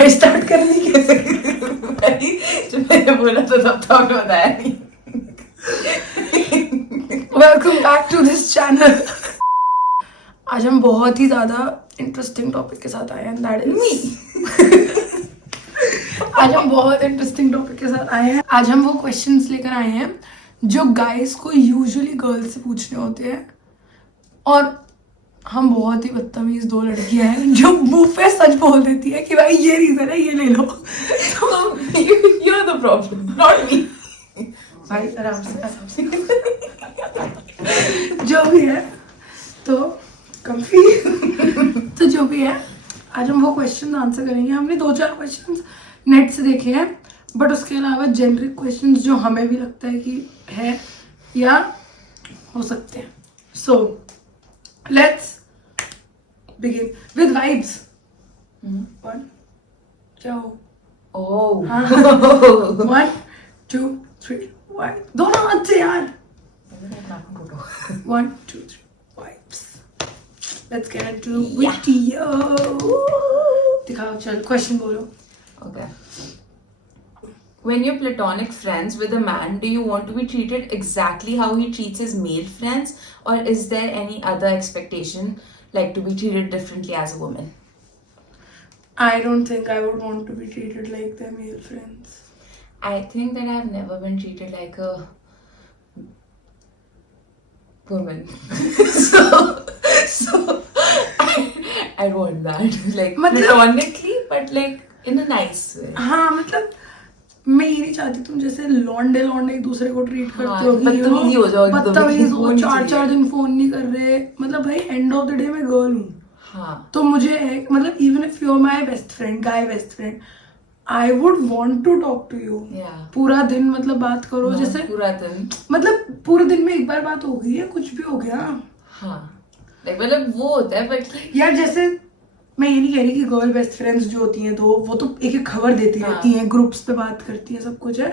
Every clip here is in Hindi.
भाई स्टार्ट करनी कैसे? भाई जब मैंने बोला तो तब तो आपने बताया नहीं। Welcome back to this channel. आज हम बहुत ही ज्यादा इंटरेस्टिंग टॉपिक के साथ आए हैं, दैट इज आज हम बहुत इंटरेस्टिंग टॉपिक के साथ आए हैं। आज हम वो क्वेश्चंस लेकर आए हैं जो गाइस को यूजुअली गर्ल्स से पूछने होते हैं, और हम बहुत ही बदतमीज दो लड़कियां हैं जो मुंह पे सच बोल देती है कि भाई ये रीजन है, ये ले लो। You are the problem, not me. भाई आराम से जो भी है तो कंफी तो जो भी है, आज हम वो क्वेश्चन आंसर करेंगे। हमने 2-4 क्वेश्चंस नेट से देखे हैं, बट उसके अलावा जेनरिक क्वेश्चंस जो हमें भी लगता है कि है या हो सकते हैं। So let's begin with vibes. 1 क्या हो? ओह 1 2 3 वाइब। दोनों हाथ से यार। 1 2 3 vibes. Let's get into video. दिखाओ, चल क्वेश्चन बोलो। Okay. When you're platonic friends with a man, do you want to be treated exactly how he treats his male friends, or is there any other expectation, like to be treated differently as a woman? I don't think I would want to be treated like their male friends. I think that I've never been treated like a woman. so I want that, like platonically, but like in a nice way. हाँ, मतलब मैं ये नहीं चाहती तुम जैसे लौंडे एक दूसरे को ट्रीट करते हो, बदतमीजी हो जाओ, बदतमीज हो, 4 दिन फोन नहीं कर रहे। मतलब भाई एंड ऑफ द डे मैं गर्ल हूँ। हाँ, तो मुझे मतलब even if you are my best friend, guy best friend, I would want to talk to you. पूरा दिन मतलब बात करो, जैसे पूरा दिन, मतलब पूरे दिन में एक बार बात हो गई है, कुछ भी हो गया। हाँ, मतलब वो होता है, बट यार जैसे मैं ये नहीं कह रही कि गर्ल बेस्ट फ्रेंड्स जो होती हैं तो वो तो एक एक खबर देती रहती हैं, ग्रुप्स पे बात करती हैं, सब कुछ है।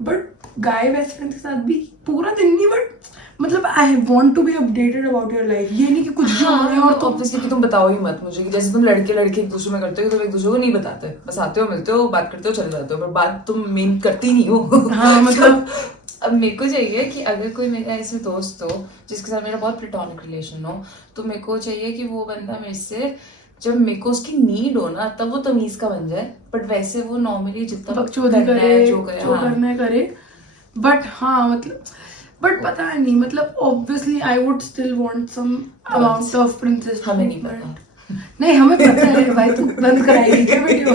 बट गाय बेस्ट फ्रेंड के साथ भी पूरा दिन नहीं, बट मतलब I want to be updated about your life. ये नहीं कि कुछ भी हो रहा है और ऑब्वियसली कि तुम बताओ ही मत मुझे, कि जैसे तुम लड़के एक दूसरे में करते हो, तुम एक दूसरे को नहीं बताते, बस आते हो, मिलते हो, बात करते हो, चले जाते हो, पर बात तुम मेन करती नहीं हो। हाँ, मतलब अब मेरे को चाहिए कि अगर कोई मेरा ऐसे दोस्त हो जिसके साथ मेरा बहुत प्लेटोनिक रिलेशन हो, तो मेरे को चाहिए कि वो बंदा मेरे से, जब मेरे को उसकी नीड हो ना, तब वो तमीज का बन जाए, बट वैसे वो नॉर्मली जितना बकचोदी करे, जो हाँ। करना है करे। बट हाँ मतलब, बट पता नहीं, मतलब obviously I would still want some amount of princess. हमें नहीं पता। नहीं, हमें पता है भाई, तू बंद कराएगी क्या वीडियो?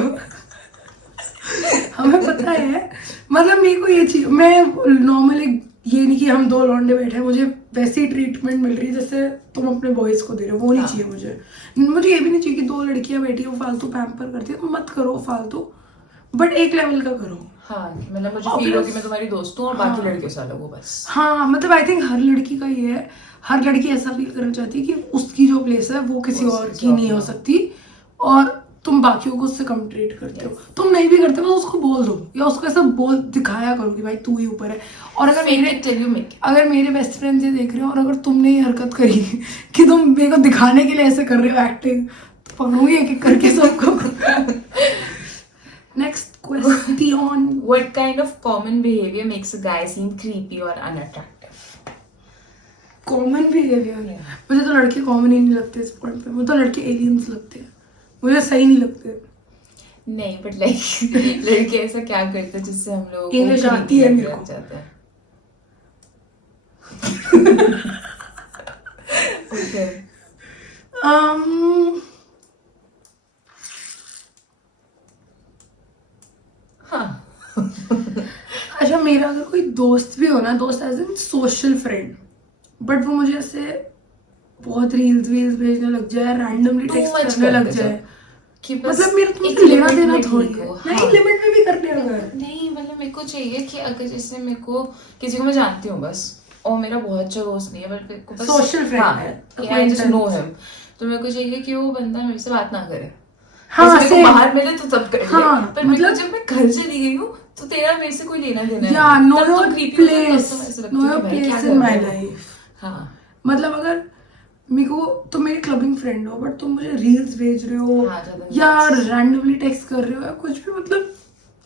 हमें पता है, मतलब मेरे को ये चीज, मैं नॉर्मली ये नहीं कि हम 2 लौंडे बैठे हैं, मुझे वैसी ट्रीटमेंट मिल रही है जैसे तुम अपने बॉयज को दे रहे हो, वो नहीं चाहिए मुझे। मुझे ये भी नहीं चाहिए कि 2 लड़कियां बैठी हो फालतू पैम्पर करती है, मत करो फालतू, बट एक लेवल का करो। हाँ, मतलब मुझे फील हो कि मैं तुम्हारी दोस्त हूँ और बाकी लड़कियों से अलग हूँ, बस। हाँ, मतलब आई थिंक हर लड़की का ये है, हर लड़की ऐसा फील करना चाहती है कि उसकी जो प्लेस है वो किसी और की नहीं हो सकती, और तुम बाकियों को उससे कम ट्रीट करते हो। तुम नहीं भी करते, बस उसको बोल दो, या उसको ऐसा बोल दिखाया करो कि भाई तू ही ऊपर है। और अगर मेरे बेस्ट फ्रेंड ये देख रहे हो और अगर तुमने ये हरकत करी कि तुम मेरे को दिखाने के लिए ऐसे कर रहे हो एक्टिंग, तो पकड़ूंगी एक एक करके सबको। Next question, what kind of common behaviour makes a guy seem creepy और अनअट्रैक्टिव? Common behaviour? मुझे तो लड़के कॉमन ही नहीं लगते इस पॉइंट पे, मुझे तो लड़के एलियंस लगते हैं, मुझे सही नहीं लगते। नहीं, बट लाइक लड़के ऐसा क्या करते हैं जिससे हम लोग इंग्लिश आती है मेरे को। Okay. हाँ। अच्छा, मेरा अगर कोई दोस्त भी हो ना, दोस्त as in social friend, but वो मुझे ऐसे बहुत रील्स भेजने लग जाए, रैंडमली टेक्स्ट करने लग जाए, मतलब मेरा तुमसे लेना देना थोड़ी है। नहीं, लिमिट में भी कर लिया अगर नहीं, मतलब मेरे को चाहिए कि अगर जैसे मेरे को किसी को मैं जानती हूँ बस, और मेरा बहुत अच्छा दोस्त नहीं है, बट मेरे को बस सोशल फ्रेंड है, आई जस्ट नो हिम, तो मेरे को चाहिए कि वो बंदा मेरे से बात ना करे। हाँ, मेरे को बाहर मिले तो तब कर हाँ, ले, पर मतलब जब मैं घर चली गई हूँ तो तेरा मेरे से कोई लेना देना है। या know your place in my life. हाँ, मतलब अगर मेरे को तुम मेरी क्लबिंग फ्रेंड हो बट तुम मुझे रील्स भेज रहे हो हाँ, ज़्यादा या nuts। रैंडमली टेक्स्ट कर रहे हो या कुछ भी, मतलब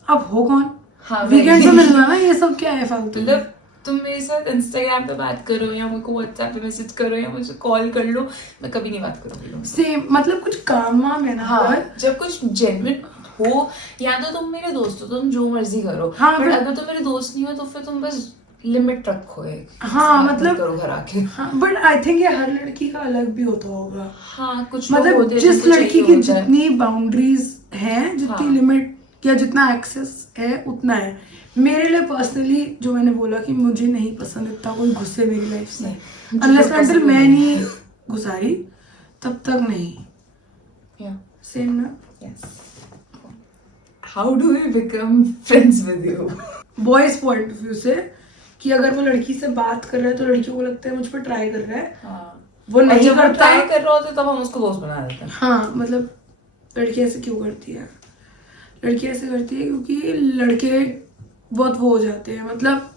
आप हो कौन? हाँ, वीकेंड पे वही। मिलना ना, ये सब क्या है फालतू? मतलब तुम मेरे साथ इंस्टाग्राम पे बात करो या मेरे को व्हाट्सएप पे मैसेज करो या मुझे कॉल कर लो, मैं कभी नहीं बात करूंगी तुमसे। सेम, मतलब कुछ काम वाम है ना हाँ, पर जब कुछ जेन्युइन हो या तो तुम मेरे दोस्त हो, तुम जो मर्जी करो। हाँ, बट but- अगर तुम मेरे दोस्त नहीं हो तो फिर तुम बस लिमिट रखो एक। हाँ, बात मत मतलब- करो घर आके। हाँ, बट आई थिंक ये हर लड़की का अलग भी होता होगा। हाँ, कुछ लोग मतलब होते हैं जिस जिनको लड़की चाहिए की होता है। जितनी बाउंड्रीज हैं, जितनी हाँ। लिमिट या जितना एक्सेस है उतना है। मेरे लिए पर्सनली जो मैंने बोला कि मुझे नहीं पसंद इतना कोई घुसे मेरी लाइफ में, मुझे अनलेस तो अनटिल पसंद मैं नहीं। नहीं घुसा रही तब तक नहीं। Yeah. सेम ना। Yes. How do we become friends with you? Boys point of view से कि अगर वो लड़की से बात कर रहा है तो लड़कियों को लगता है मुझ पर ट्राई कर रहा है, हाँ। वो और नहीं जब वो करता। ट्राई कर रहा होता है तब हम उसको दोस्त बना देते हैं। हाँ, मतलब लड़की ऐसे क्यों करती है? लड़की ऐसे करती है क्योंकि लड़के बहुत वो हो जाते हैं, मतलब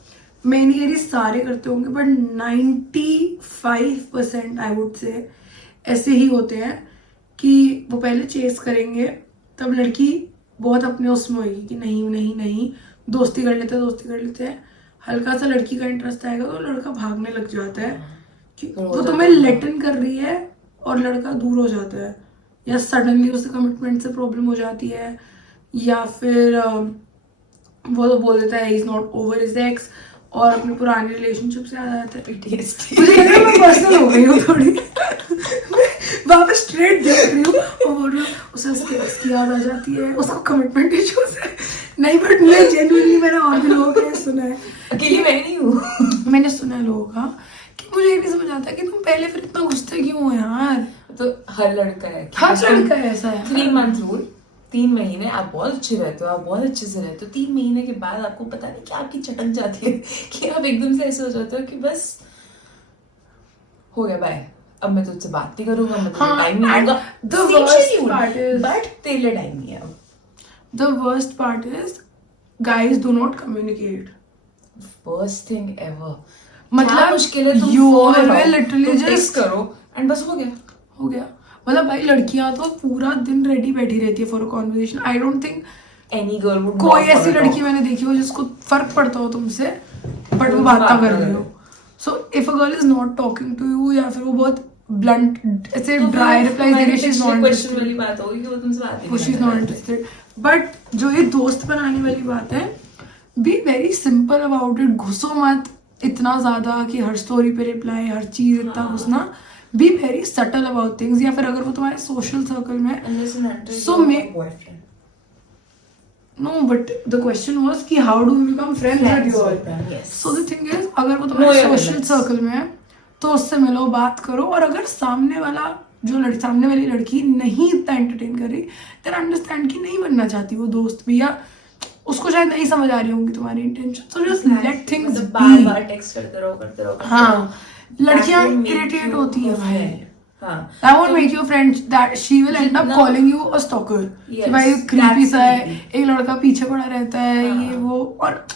मैं नहीं कह रही सारे करते होंगे बट 95% आई वुड से ऐसे ही होते हैं कि वो पहले चेस करेंगे, तब लड़की बहुत अपने उसमें होगी कि नहीं नहीं नहीं, दोस्ती कर लेते हैं। हल्का सा लड़की का इंटरेस्ट आएगा तो लड़का भागने लग जाता है कि फिर हो वो जाता तुम्हें है। लेट इन कर रही है और लड़का दूर हो जाता है, या सडनली उसे कमिटमेंट से प्रॉब्लम हो जाती है, या फिर वो तो बोल देता है is not over his ex और अपने पुराने रिलेशनशिप से आ जाता है। PTSD। मुझे लग रहा है मैं पर्सनल हो गई हूँ थोड़ी। वापस स्ट्रेट देख रही हूँ और बोल रही हूँ उसे उसके एक्स की याद आ जाती है, उसको कमिटमेंट इश्यूज है। नहीं, बट मैं जेन्युइनली मैंने और भी लोगों के सुना है, अकेली मैं नहीं हूँ। मैंने सुना है लोगों का कि मुझे ये नहीं समझ आता कि तुम पहले फिर इतना गुस्से क्यों हो यार? तो हर लड़का है। हर लड़का ऐसा है। 3 month रूल। 3 महीने आप बहुत अच्छे रहते हो, आप बहुत अच्छे से रहते हो, 3 महीने के बाद आपको पता नहीं क्या आपकी चटक जाती है कि आप एकदम से ऐसे हो जाते हो कि बस हो गया, बाय, अब मैं तुझसे बात नहीं करूंगा, मैं तुझे हाँ, टाइम नहीं and दूंगा। the worst part is- but तेरे लिए टाइम नहीं है अब। The worst part is guys do not communicate. Worst thing ever। मतलब क्या मुश्किल है, तुम you phone will उठाओ, literally तुम just- text करो एंड बस हो गया। हो गया। मतलब भाई लड़कियां तो पूरा दिन रेडी बैठी रहती है for a conversation. I don't think Any girl would कोई not ऐसी wanna लड़की talk। मैंने देखी हो जिसको फर्क पड़ता हो तुमसे बट वो वो बात बात ना कर ना रही करे। हो। So if a girl is not talking to you या फिर वो बहुत ब्लंट ऐसे तो ड्राई रिप्लाई दे रही है, शी इज नॉट क्वेश्चन वाली इंटरेस्टेड, बात होगी कि वो तुमसे बात ही वो she is not interested. But जो ये दोस्त बनाने वाली बात है, be very simple about it. घुसो मत इतना ज्यादा कि हर स्टोरी पे रिप्लाई, हर चीज इतना घुसना। Be very subtle about things. या फिर अगर वो तुम्हारे सोशल सर्कल में So may- boyfriend. No, but the question was कि how do we become friends with you all. Yes। So the thing is अगर वो Know तुम्हारे your सोशल limits। सर्कल में है तो उससे मिलो, बात करो। और अगर सामने वाली लड़की नहीं इतना एंटरटेन कर रही, देन अंडरस्टैंड कि नहीं बनना चाहती वो दोस्त भी, या उसको शायद नहीं समझ आ रही होंगी तुम्हारी intention. So just let things बार बार बी। टेक्स्ट करते रहो। हाँ, लड़कियां That will make irritate you होती है a भाई। friend। हाँ। That won't make you friends. That she will end up जितना- calling you a stalker. Yes, कि भाई creepy सा है, that's एक लड़का पीछे पड़ा रहता है, हाँ। ये वो। और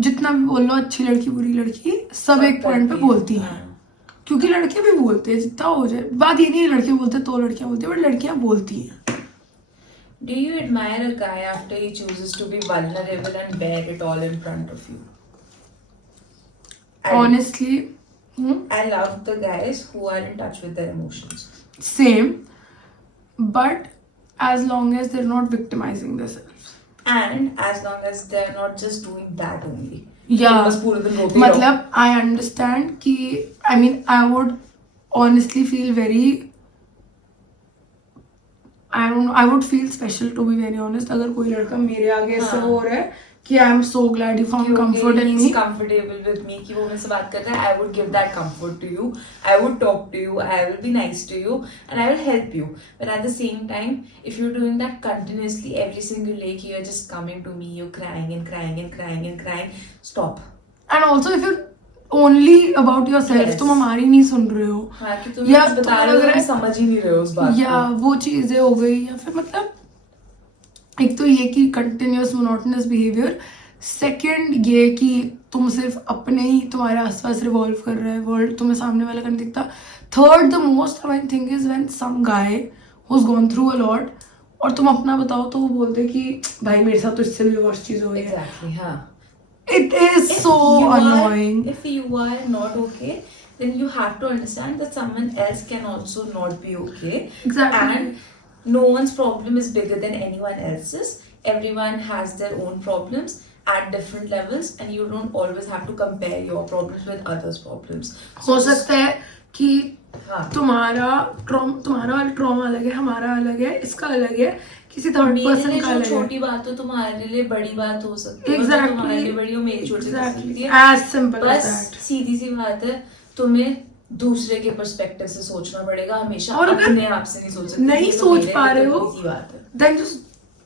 जितना भी बोल लो, अच्छी लड़की बुरी लड़की सब एक पॉइंट पे बोलती हैं, क्योंकि लड़के भी बोलते हैं जितना हो जाए। बात ये नहीं है लड़के बोलते तो लड़कियां बोलती है, बट लड़कियां बोलती हैं। Do you admire a guy after he chooses to be vulnerable and bear it all in front of you? Honestly, I love the guys who are in touch with their emotions. same, but as long as they're not victimizing themselves. And as long as they're not just doing that only. Yeah, बस पूरे दिन रोते रहो। मतलब I understand कि I would honestly feel very, I don't know, I would feel special to be very honest अगर कोई लड़का मेरे आगे ऐसे हाँ। हो रहा है कि I am so glad you found comfort in he's me. comfortable with me कि वो मेरे से बात करता है, I would give that comfort to you, I would talk to you, I will be nice to you and I will help you. But at the same time, if you're doing that continuously every single day, you're just coming to me, you're crying and crying and crying and crying, stop. And also if you're only about yourself, Yes. तुम हमारी नहीं सुन रहे हो, हाँ कि तुम या कुछ बता तुम्हें रहे लग हो रहा तुम है समझ ही नहीं रहे हो उस बात या को। वो चीजें हो गई, या फिर मतलब एक तो ये कि कंटिन्यूअस मोनोटोनस बिहेवियर, सेकंड ये कि तुम सिर्फ अपने ही तुम्हारे आसपास रिवॉल्व कर रहे हैं वर्ल्ड, तुम्हें सामने वाला का नहीं दिखता. Third the most amazing thing is when some guy who has gone through a lot और तुम अपना बताओ तो वो बोलते कि भाई मेरे साथ तो इससे भी वर्स्ट चीज हो गई है. Exactly, हाँ. It is so annoying. If you are not okay, then you have to understand that someone else can also not be okay. Exactly. And no one's problem is bigger than anyone else's. Everyone has their own problems at different levels, and you don't always have to compare your problems with others' problems. हो सकता है कि हाँ. तुम्हारा वाला ट्रॉमा अलग है, हमारा अलग है, इसका अलग है, किसी थर्ड मेरे पर्सन लिए का जो अलग है. छोटी बात हो तुम्हारे लिए बड़ी बात हो सकती है, और जो Exactly. तुम्हारे लिए बड़ी हो मेरी छोटी हो सकती है. As simple as बस that. सीधी सी बात है, तुम्हें दूसरे के पर्सपेक्टिव से सोचना पड़ेगा हमेशा, और अगर अपने आप से नहीं सोच सकते. नहीं ये तो सोच मेरे पा लिए रहे तो हो, easy बात है. then just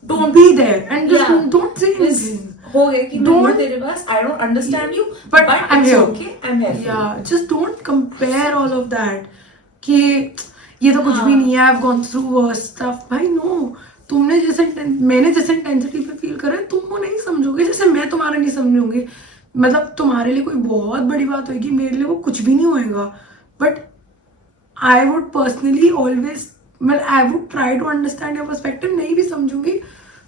don't be there and just Yeah. don't say बस anything. हो गया कि Don't- नहीं तेरे पास, I don't understand you, But I'm it's here. okay, I'm here for you. Yeah, just don't compare all of that. कि ये तो कुछ भी हाँ. नहीं है, I've gone through worse stuff. भाई no, मैंने जैसे इंटेंसिटी पे फील करा है, तुम वो नहीं समझोगे जैसे मैं तुम्हारा नहीं समझूंगी. मतलब तुम्हारे लिए कोई बहुत बड़ी बात होगी, मेरे लिए वो कुछ भी नहीं होएगा. But I would personally always, मतलब I would try to understand your perspective. नहीं भी समझूंगी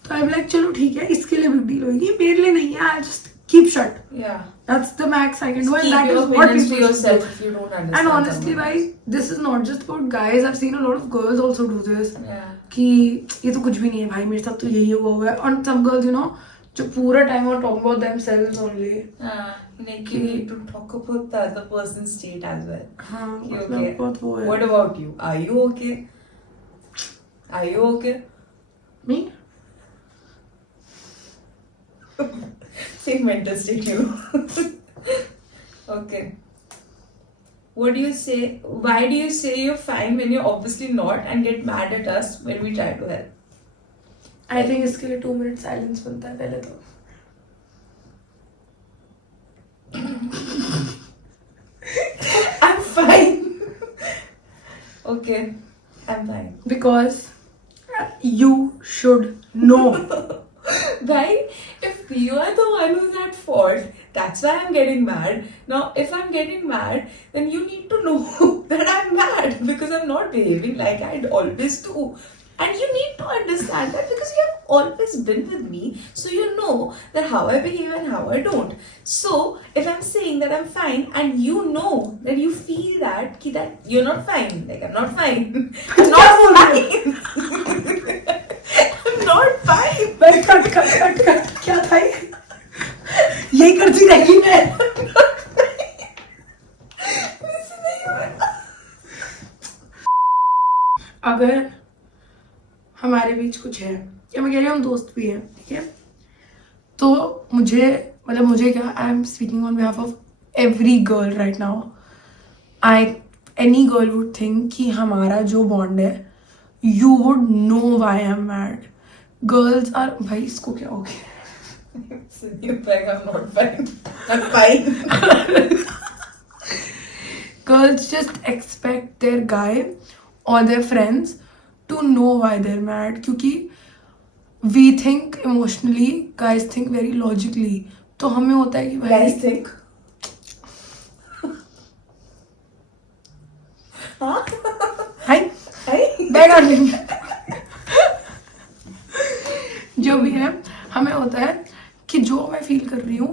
तो आई लाइक चलो ठीक है, इसके लिए बिग डील होगी, मेरे लिए नहीं है, I just keep shut. Yeah. That's the max I can do, and Keep that your is what opinions to people should do. yourself if you don't understand. And honestly, someone guys, this is not just about guys. I've seen a lot of girls also do this. else. Yeah. कि ये तो कुछ भी नहीं है भाई, मेरे साथ तो यही हुआ है. और some girls, you know, जो पूरा time are talking about themselves only. Like you need to talk about the other person's state as well. हाँ, Okay. मतलब बहुत वो है. What about you? Are you okay? Are you okay? Me? Same mental state, you know. Okay. What do you say? Why do you say you're fine when you're obviously not, and get mad at us when we try to help? I think इसके लिए 2 minute silence बनता है पहले तो. I'm fine. Okay, I'm fine. Because you should know. Why? If you are the one who's at fault, that's why I'm getting mad. Now, if I'm getting mad, then you need to know that I'm mad because I'm not behaving like I'd always do. And you need to understand that because you have always been with me, so you know that how I behave and how I don't. So, if I'm saying that I'm fine and you know that you feel that, that you're not fine, like I'm not fine. I'm not fine. I'm not fine. भाई कट क्या था ये? यही करती रही मैं. अगर हमारे बीच कुछ है, या मैं कह रही हूँ हम दोस्त भी हैं, ठीक है, तो मुझे क्या, I am speaking on behalf of every girl right now. Any girl would think कि हमारा जो बॉन्ड है, you would know why I am mad. Girls are, भाई इसको क्या हो गया? You think I'm not fine. I'm fine. Girls just expect their guy or their friends to know why they're mad. क्योंकि we think emotionally, guys think very logically. तो हमें होता है कि भाई Guys think. Huh? हाय Hi. बैग आ लेंगे. जो भी है, हमें होता है कि जो मैं फील कर रही हूँ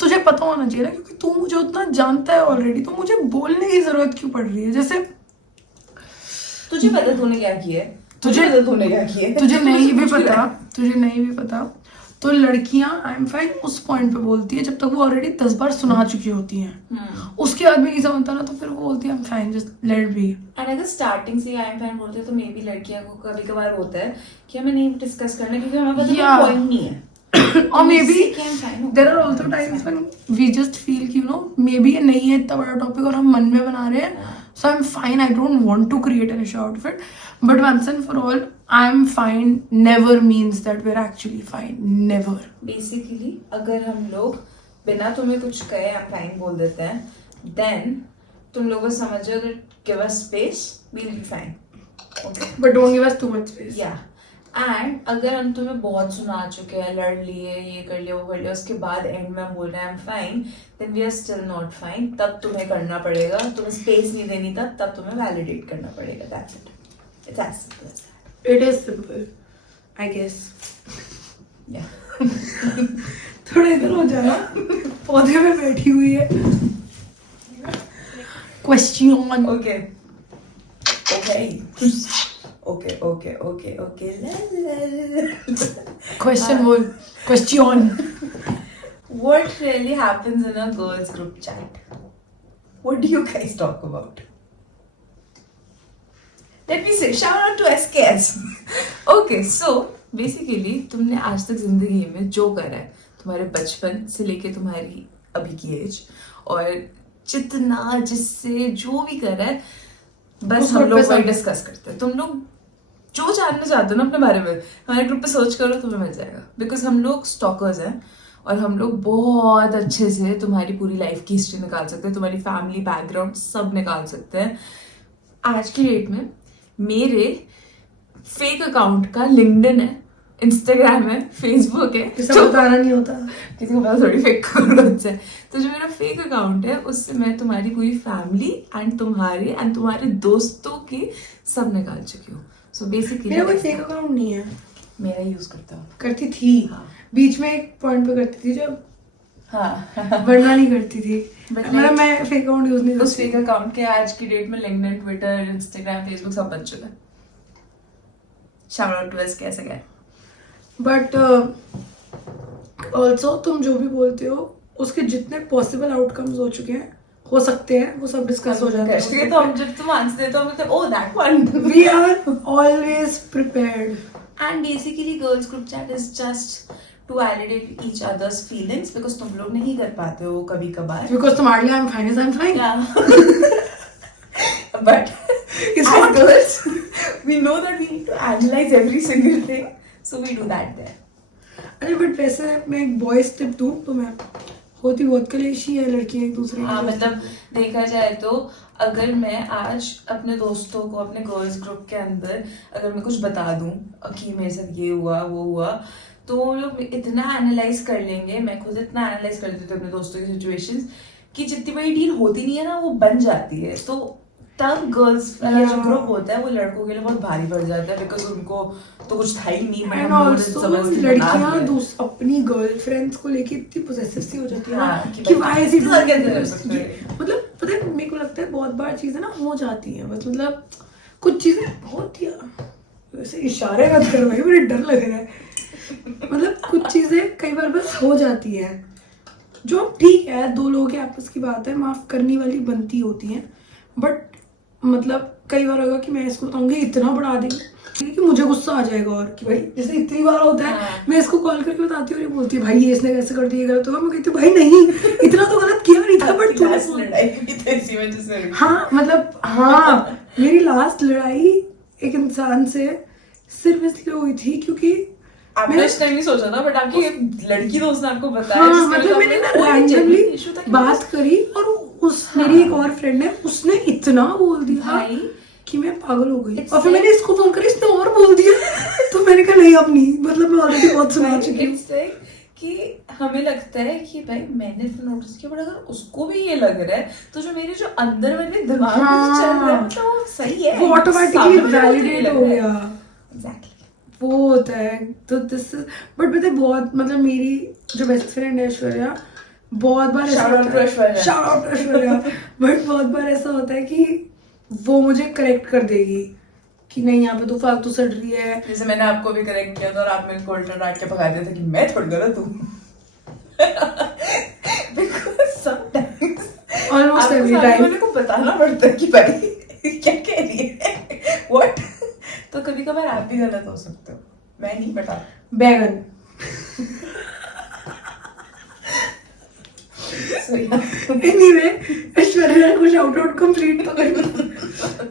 तुझे पता होना चाहिए ना, क्योंकि तू मुझे उतना जानता है ऑलरेडी, तो मुझे बोलने की जरूरत क्यों पड़ रही है? जैसे तुझे पता तूने क्या किया है? तुझे पता तूने क्या किया है? तुझे नहीं भी कुछ भी पता, तुझे नहीं भी पता, तो लड़कियां आई एम फाइन उस पॉइंट पे बोलती है जब तक वो ऑलरेडी 10 बार सुना चुकी होती हैं. उसके बाद भी नहीं समझता ना, तो फिर वो बोलती है I am fine, just let be. And अगर स्टार्टिंग से आई एम फाइन बोलते हैं तो मे बी लड़कियों को कभी कभार होता है कि हमें नहीं डिस्कस करना क्योंकि हमें पता Yeah. पॉइंट नहीं है. और मे बी इससे क्या I'm fine हो देयर आर गया? Also times when we just feel कि यू नो मे बी ये नहीं है इतना बड़ा टॉपिक और हम मन में बना रहे हैं, so I am fine, I don't want to create an issue out of it. But once and for all, I am fine never means that we are actually fine. Never. Basically अगर हम लोग बिना तुम्हें कुछ कहे आई एम फाइन बोल देते हैं, देन तुम लोग बस समझो that give us space, we will be fine. Okay, but don't give us too much space. Yeah and अगर हम तुम्हें बहुत सुना चुके हैं, लड़ लिए, ये कर लिया, वो कर लिया, उसके बाद एंड में हम बोल रहे हैं I am fine, then we are still not fine. तब तुम्हें करना पड़ेगा, तुम्हें स्पेस नहीं देनी, तब तुम्हें वैलिडेट करना पड़ेगा. That's it. It's as simple as that. It is simple I guess. या थोड़ा इधर हो जाना, पौधे में बैठी हुई है. Question. Okay okay okay okay okay. Question बोल. Question. What really happens in a girls group chat? What do you guys talk about? Let me say, shout out to SKS. Okay, so basically तुमने आज तक जिंदगी में जो करा है, तुम्हारे बचपन से लेके तुम्हारी अभी की एज, और जितना जिससे जो भी करा है, बस हम लोग वही डिस्कस करते हैं. तुम लोग जो जानना चाहते हो ना अपने बारे में, हमारे ग्रुप पे सर्च करो, तुम्हें मिल जाएगा. बिकॉज हम लोग स्टॉकर्स हैं और हम लोग बहुत अच्छे से तुम्हारी पूरी लाइफ की हिस्ट्री निकाल सकते हैं, तुम्हारी फैमिली बैकग्राउंड सब निकाल सकते हैं. आज की डेट में मेरे फेक अकाउंट का लिंक्डइन है, इंस्टाग्राम है, फेसबुक है. किसी बताना नहीं होता, किसी को पता थोड़ी फेक अकाउंट है. तो जो मेरा फेक अकाउंट है उससे मैं तुम्हारी पूरी फैमिली एंड तुम्हारे दोस्तों की सब निकाल चुकी हूँ. सो बेसिकली मेरा कोई फेक अकाउंट नहीं है. मेरा यूज करता हूँ. करती थी. हाँ. बीच में एक पॉइंट पे करती थी जब, हाँ. वरना नहीं करती थी. But मतलब मैं फेक अकाउंट यूज नहीं उस करती. फेक अकाउंट के आज की डेट में लिंक्डइन, ट्विटर, इंस्टाग्राम, फेसबुक सब बन चुका है. शाउट आउट टू एस कैसे गए. बट ऑल्सो तुम जो भी बोलते हो उसके जितने पॉसिबल आउटकम्स हो चुके हैं, हो सकते हैं, वो सब डिस्कस हो जाते हैं. तो हम जब तुम आंसर देते हो हम कहते हैं oh that one. We are always prepared. And basically girls group chat is just to validate each other's feelings, because तुम लोग नहीं कर पाते हो कभी कभार. बिकॉज तुम्हारे लिए आई am fine is I am fine. But as girls, we know that we need to analyze every single thing, so we do that there. अरे बट वैसे मैं एक बॉयज टिप दूं तो मैं होती बहुत कलेशी है लड़कियां एक दूसरे हाँ, की. मतलब देखा जाए तो अगर मैं आज अपने दोस्तों को अपने गर्ल्स ग्रुप के अंदर अगर मैं कुछ बता दूं कि मेरे साथ ये हुआ वो हुआ, तो वो लोग इतना एनालाइज कर लेंगे, मैं खुद इतना एनालाइज कर देती हूँ अपने दोस्तों की सिचुएशंस कि जितनी बड़ी डील होती नहीं है ना वो बन जाती है. तो तब गर्ल्स वाला जो ग्रुप होता है वो लड़कों के लिए बहुत भारी पड़ जाता है, बिकॉज उनको तो कुछ था ही नहीं. एंड ऑल्सो लड़कियां अपनी गर्लफ्रेंड्स को लेके इतनी पोजेसिव सी हो जाती है ना कि व्हाई इज इट. मतलब पता है मेरे को लगता है बहुत बार चीजें ना हो जाती हैं, बस मतलब कुछ चीजें बहुत ही वैसे इशारे मत कर भाई, मुझे डर लग रहा है. मतलब कुछ चीजें कई बार बस हो जाती है जो ठीक है, दो लोगों के आपस की बात है, माफ करने वाली बनती होती है. बट मतलब कई बार होगा कि मैं इसको बताऊंगी इतना बढ़ा देंगे कि मुझे गुस्सा आ जाएगा, और कि भाई जैसे इतनी बार होता है. हाँ. मैं मैं इसको कॉल करके बताती हूँ और ये बोलती है भाई ये इसने कैसे कर दिया, गलत होगा. मैं कहती हूँ भाई नहीं इतना तो गलत किया नहीं था, बट तूने. हाँ मतलब हाँ, मेरी लास्ट लड़ाई एक इंसान से सिर्फ इसलिए हुई थी क्योंकि आपने उस टाइम नहीं सोचा था, बट आपकी लड़की दोस्त ने आपको बताया. हाँ मतलब मैंने ना रैंडमली बात करी और उस मेरी एक और फ्रेंड है, उसने इतना बोल दिया कि मैं पागल हो गई. और फिर मैंने इसको फोन करा, इसने और बोल दिया. तो मैंने कहा नहीं अब नहीं, मतलब मैं ऑलरेडी बहुत सुना चुकी हूँ. कि हमें लगता है कि भाई मैंने फिर नोटिस किया, बट अगर उसको भी ये लग रहा है तो जो मेरे जो अंदर मेरे दिमाग में चल रहा है मतलब वो सही है, वो ऑटोमेटिकली वैलिडेट हो गया. एग्जैक्टली वो होता है. तो दिस बट पता है बहुत मतलब मेरी जो बेस्ट फ्रेंड है ऐश्वर्या, बहुत बार शाउट आउट ऐश्वर्या. बट बहुत बार ऐसा होता है कि वो मुझे करेक्ट कर देगी कि नहीं यहाँ पे तू फालतू सड़ रही है. जैसे मैंने आपको भी करेक्ट किया था और आप मेरे को उल्टा डांट के भगा दिया था कि मैं थोड़ी गलत हूँ. Because sometimes almost every time मेरे को बताना पड़ता है कि भाई क्या कह रही है व्हाट. तो कभी कभार आप भी गलत हो सकते हो, मैं नहीं बता. बैगन. एनीवे ऐश्वर्या को शाउट आउट कंप्लीट तो कर.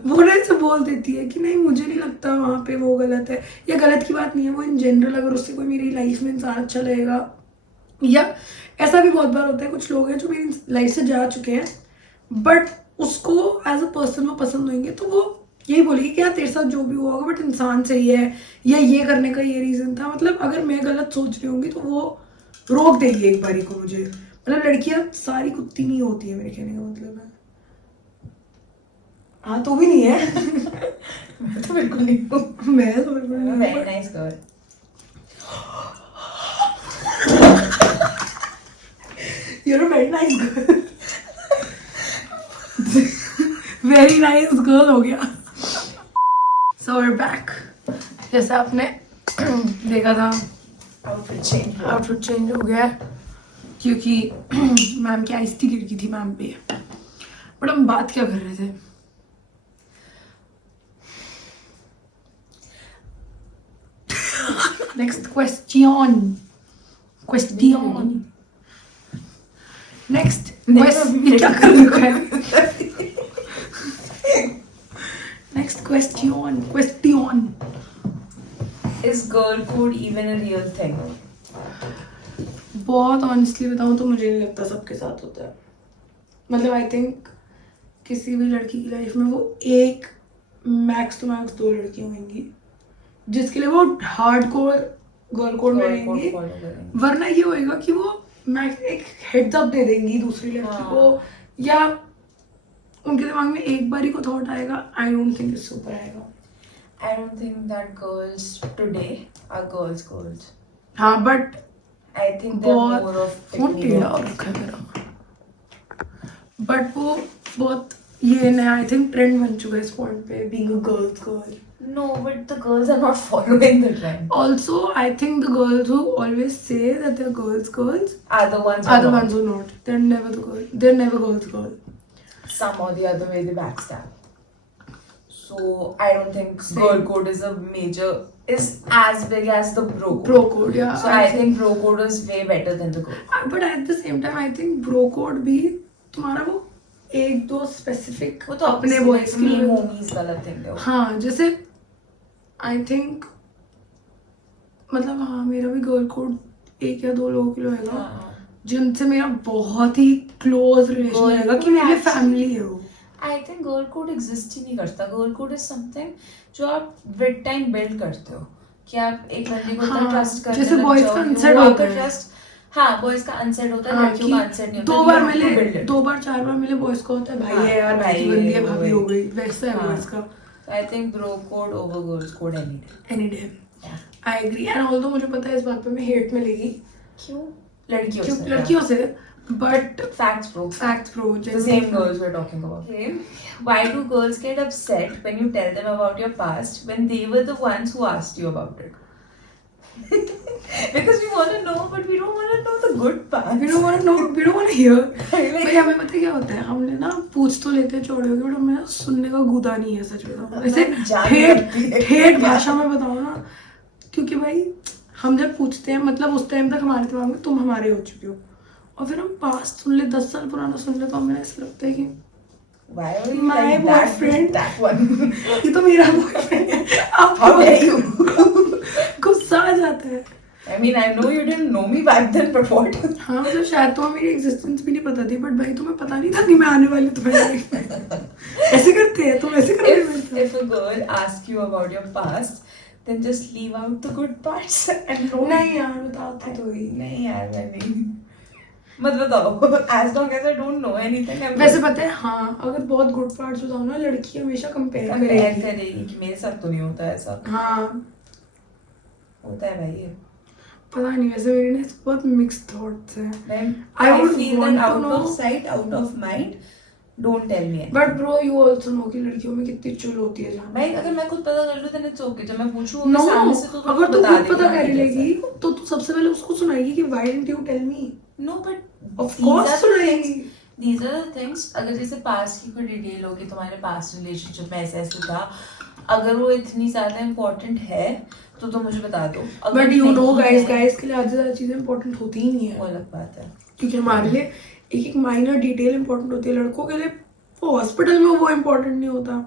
वो ना ऐसे बोल देती है कि नहीं मुझे नहीं लगता वहाँ पे वो गलत है, या गलत की बात नहीं है, वो इन जनरल अगर उससे कोई मेरी लाइफ में इंसान अच्छा लगेगा, या ऐसा भी बहुत बार होता है कुछ लोग हैं जो मेरी लाइफ से जा चुके हैं बट उसको एज अ पर्सन वो पसंद होंगे, तो वो यही बोलेगी कि यार तेरे साथ जो भी हुआ होगा बट इंसान सही है, या ये करने का ये रीजन था, मतलब अगर मैं गलत सोच रही होंगी तो वो रोक देगी एक बारी को मुझे। मतलब लड़कियां सारी कुत्ती नहीं होती है, मेरे कहने का मतलब है। हाँ तू भी नहीं है। मैं तो बिल्कुल नहीं हूँ। मैं तो बिल्कुल नहीं हूँ, very but- nice girl. You're a very nice girl. Very nice girl हो गया। So we're back. जैसा आपने देखा था आउटफिट चेंज हो गया है, क्योंकि मैम की आइस टी गिर गई थी मैम पे। बट हम बात क्या कर रहे थे? नेक्स्ट क्वेश्चन नेक्स्ट क्या करने का है? Next question Is girl code even a real thing? बहुत ऑनेस्टली बताऊं तो मुझे नहीं लगता सबके साथ होता है। मतलब आई थिंक किसी भी लड़की की लाइफ में वो एक मैक्स टू मैक्स 2 लड़कियां होंगी जिसके लिए वो हार्ड कोर गर्ल कोड में रहेंगी, वरना ये होएगा कि वो मैक्स एक हेड्स अप दे देंगी दूसरी लड़की को, या उनके दिमाग में एक बारी को थॉट आएगा। आई डोंट थिंक इससे ऊपर आएगा। I don't think that girls today are girls. हाँ बट I think they're बहुत more of phone pick me टेढ़ा up. हो रखा है मेरा, बट वो बहुत ये नया आई थिंक ट्रेंड बन चुका है इस पॉइंट पे, being a girl. No, but the girls are not following the trend. Also, I think the girls who always say that they're girls Are the ones are the ones who are not. They're never the girl. They're never girl. some or the other way they backstab. So I don't think Same. girl code is as big as the bro code. Bro code, yeah. So I think bro code is way better than the girl. But at the same time, I think bro code भी तुम्हारा वो एक दो स्पेसिफिक वो तो अपने obviously बॉयज के लिए homies वाला thing है वो. हाँ जैसे आई थिंक मतलब हाँ मेरा भी गर्ल कोड 1 या 2 लोगों के लिए होगा हाँ. जिनसे मेरा बहुत ही क्लोज रिलेशन Girl रहेगा कि code मेरी actually- फैमिली है वो। I think girl code exist ही नहीं करता. Girl code is something जो आप with time build करते हो कि आप एक बंदे को इतना हाँ, ट्रस्ट करने जैसे लग boys का जाओ कि unsaid वो होता आपका है। trust हाँ बॉयज का अनसेट होता है, हाँ, लड़कियों का अनसेट नहीं होता. 2 बार You have to build मिले it. 2 बार 4 बार मिले बॉयज का होता है भाई हाँ, है यार भाई की भाई बंदी है, है भाभी वही। हो गई, वैसा है हाँ. बॉयज का So I think bro code over girls code any day. Any day. Yeah. I agree and although मुझे पता है इस बात पे मैं हेट मिलेगी क्यों? लड़कियों क्यों से. लड़कियों से, but Facts bro. Facts pro The same girls we're talking about. Okay. Why do girls get upset when you tell them about your past when they were the ones who asked you about it? Because we want to know, but we don't want to know the good parts. We don't want to know, we don't want to hear. Like- भाई हमें पता है क्या होता है, हमने ना पूछ तो लेते हैं चौड़े हो गए बट हमें ना सुनने का गुदा नहीं है सच बताऊं। ऐसे जान ठेठ लगती है। ठेठ भाषा में बताओ ना, क्योंकि भाई हम जब पूछते हैं मतलब उस टाइम तक हमारे दिमाग में तुम हमारे हो चुके हो, और फिर हम पास्ट सुन ले 10 साल पुराना सुन ले तो हमें ऐसा लगता है कि Why are you My like boyfriend. that one? ये तो मेरा बॉयफ्रेंड है। आप How dare you? गुस्सा आ जाता है। I mean, I know you didn't know me back then, but what? हाँ मतलब शायद तुम्हें मेरी एग्जिस्टेंस भी नहीं पता थी, बट भाई तुम्हें पता नहीं था कि मैं आने वाली तुम्हारी लाइफ में। ऐसे करते हैं तुम, ऐसे करते हैं। If a girl asks you about your past, then just leave out the good parts and don't. नहीं यार बताते तो ही। नहीं यार मैं नहीं. मत बताओ. As long as I don't know anything, I'm वैसे पता है हाँ, अगर बहुत गुड पार्ट्स बताओ ना लड़की हमेशा कंपेयर कंपेयर करेगी। करेगी कि मेरे साथ तो नहीं होता ऐसा. हाँ होता है भाई ये. पता नहीं, वैसे मेरे ना बहुत मिक्स्ड थॉट्स हैं। Then I I would feel want that to out know- of sight, out of mind. Don't tell me. anything. But bro you also know कि लड़कियों में कितनी चुल होती है जान। भाई अगर मैं खुद पता कर लूँ तो इट्स ओके. जब मैं पूछूँ नो सामने से तो अगर तू बता खुद देगी पता ना कर कि लेगी कैसा तो तू सबसे पहले उसको सुनाएगी कि why didn't you tell me. है. No, but of these course are the सुनाएगी। things- These are the things. अगर जैसे पास्ट की कोई डिटेल होगी तुम्हारे पास्ट रिलेशनशिप में ऐसे ऐसे था, अगर वो इतनी ज्यादा इम्पोर्टेंट है तो मुझे बता दो. अगर बट यू नो नहीं है, गाइस के लिए आधी ज्यादा चीजें इंपॉर्टेंट होती ही नहीं वो है, अलग बात है. क्योंकि हमारे लिए एक एक माइनर डिटेल इंपॉर्टेंट होती है, लड़कों के लिए वो हॉस्पिटल में वो इंपॉर्टेंट नहीं होता।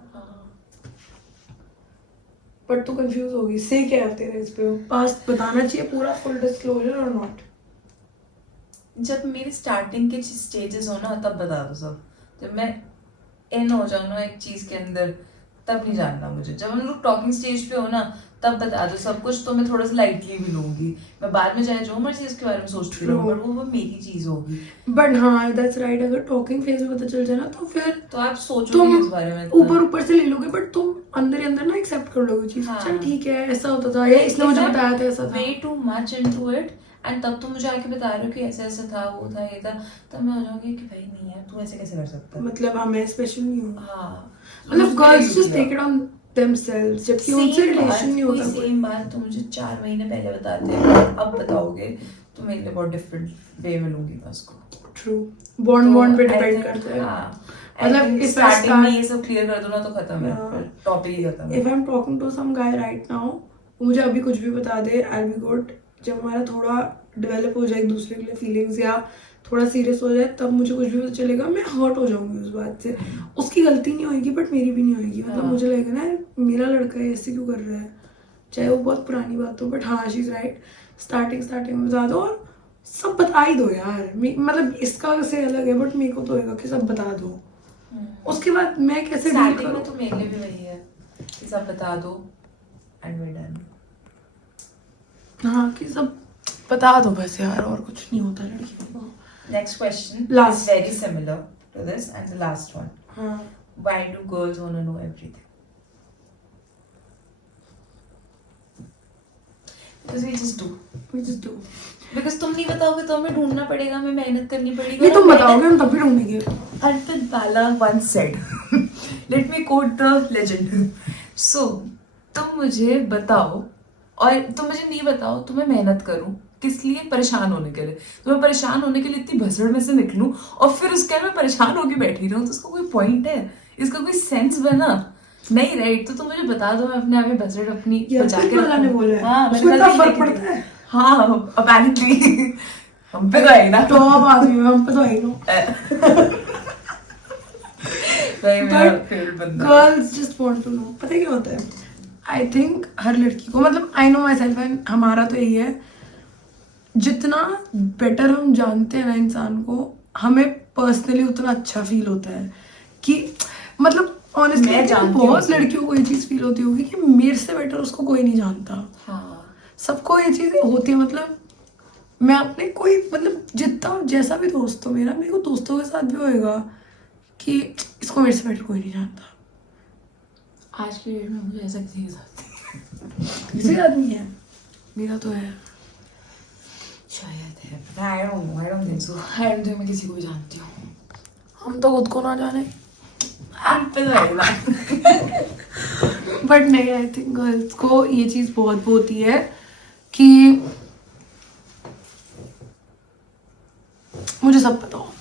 बट तू कंफ्यूज होगी से क्या है तेरा इस पे, पास्ट बताना चाहिए पूरा फुल डिस्क्लोजर और नॉट? जब मेरे स्टार्टिंग के स्टेजेस हो ना तब बता दो सब. जब मैं इन हो जाऊँ ना एक चीज के अंदर तब नहीं जानना मुझे। जब हम लोग टॉकिंग स्टेज पे हो ना, तब बता दो सब कुछ, तो मैं थोड़ा सा लाइटली भी लूंगी। मैं बाद में चाहे जो मर्जी इसके बारे में सोचती रहूं, बट वो मेरी चीज होगी। बट हाँ दैट्स राइट, अगर टॉकिंग फेज में पता चल जाए ना तो फिर तो आप सोचोगे इस बारे में, ऊपर ऊपर से ले लोगे, बट तुम अंदर ही अंदर ना एक्सेप्ट कर लोगे चीज। हाँ। चल ठीक है, ऐसा होता था, या इसने मुझे बताया था ऐसा था। Way too much into it, and तब तुम मुझे आके बता रहे हो कि ऐसा ऐसा था, वो था, ये था, तब मैं हो जाऊंगी कि भाई नहीं यार, तू ऐसे कैसे कर सकता है। मतलब हमें स्पेशल नहीं हो। हाँ, मतलब girls just take it on themselves, जबकि उनसे रिलेशन नहीं होता। सेम बात तो मुझे 4 महीने पहले बताते हैं, अब बताओगे तो मेरे लिए बहुत डिफरेंट वे में लूंगी मैं उसको। ट्रू, बॉन्ड पे डिपेंड करता है। मतलब if I स्टार्टिंग में start- ये सब क्लियर कर दो ना तो खत्म है, हाँ। फिर टॉपिक ही खत्म है। If I am talking to some guy right now, मुझे अभी कुछ भी बता दे, आई विल बी गुड। जब हमारा थोड़ा डेवलप हो जाए एक दूसरे के लिए फीलिंग्स, या थोड़ा सीरियस हो जाए, तब मुझे कुछ भी पता चलेगा, मैं हर्ट हो जाऊंगी उस बात से। उसकी गलती नहीं होगी बट मेरी भी नहीं होगी। मतलब हाँ। मुझे लगेगा ना मेरा लड़का है ऐसे क्यों कर रहा है, चाहे वो बहुत पुरानी बात हो, बट हाँ शी इज राइट। स्टार्टिंग में बता दो, और सब बता ही दो यार। मतलब इसका से अलग है, बट मेरे को तो होगा कि सब बता दो। उसके बाद मैं कैसे डील स्टार्टिंग में करूँ? तो मेरे लिए भी वही है कि सब बता दो एंड वी डन। हाँ, कि सब बता दो बस यार, और कुछ नहीं होता लड़कियों को। Next question Last. is very similar to this, and the last one. हाँ, Why do girls want to know everything? Because we just do. we just do. Because तुम नहीं बताओगे तो हमें ढूंढना पड़ेगा, हमें मेहनत करनी पड़ेगी। नहीं, तुम बताओगे हम तब भी ढूंढेंगे। Arpit Bala once said, let me quote the legend. So, तुम मुझे बताओ और तुम मुझे नहीं बताओ तो मैं मेहनत करूं, किस लिए? परेशान होने के लिए। तो मैं परेशान होने के लिए इतनी भसड़ में से निकलूं और फिर उसके बाद मैं परेशान होके बैठी रहूं, तो इसका कोई पॉइंट है? इसका कोई सेंस बना नहीं, राइट? तो तुम मुझे बता दो, मैं अपने आप में भसड़ अपनी बचा के वाला ने बोला है। हाँ, उसमें मैंने इतना कल फर्क देखी पड़ता है। थी। हाँ, apparently हम पे तो है ना, टॉप आदमी है, हम पे तो है ही नो। भाई मेरा फेवरेट बंदा। Girls just want to know. पता है क्या होता है? आई थिंक हर लड़की को, मतलब I know my self, and हमारा तो यही है, जितना बेटर हम जानते हैं ना इंसान को, हमें पर्सनली उतना अच्छा फील होता है कि मतलब ऑनेस्टली मैं जानती हूँ बहुत उसे। लड़कियों को ये चीज फील होती होगी कि मेरे से बेटर उसको कोई नहीं जानता। हाँ, सबको ये चीजें होती है। मतलब मैं अपने कोई, मतलब जितना जैसा भी दोस्त हो मेरा, मेरे को दोस्तों के साथ भी होएगा कि इसको मेरे से बेटर कोई नहीं जानता। आज के डेट में मुझे ऐसा किसी के साथ किसी का नहीं है, मेरा तो है। शायद है, I don't think so. I don't think मैं किसी को भी जानती हूँ। हम तो खुद को ना जाने। आप पे तो है ना। बट नहीं, आई थिंक गर्ल्स को ये चीज बहुत होती है कि मुझे सब पता हो।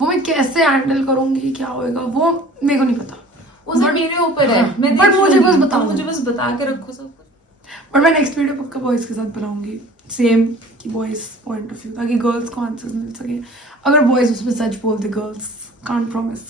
वो मैं कैसे हैंडल करूंगी, क्या होएगा, वो मेरे को नहीं पता। वो सब मेरे ऊपर है। हाँ, मैं but देख मुझे लूंगी, बस बताओ। तुम मुझे बस बता के रखो सब कुछ। और मैं नेक्स्ट वीडियो पक्का बॉयज के साथ बनाऊंगी, सेम कि बॉयज पॉइंट ऑफ व्यू, ताकि गर्ल्स को आंसर्स मिल सके। अगर बॉयज उसमें सच बोल दे, गर्ल्स कांट प्रॉमिस।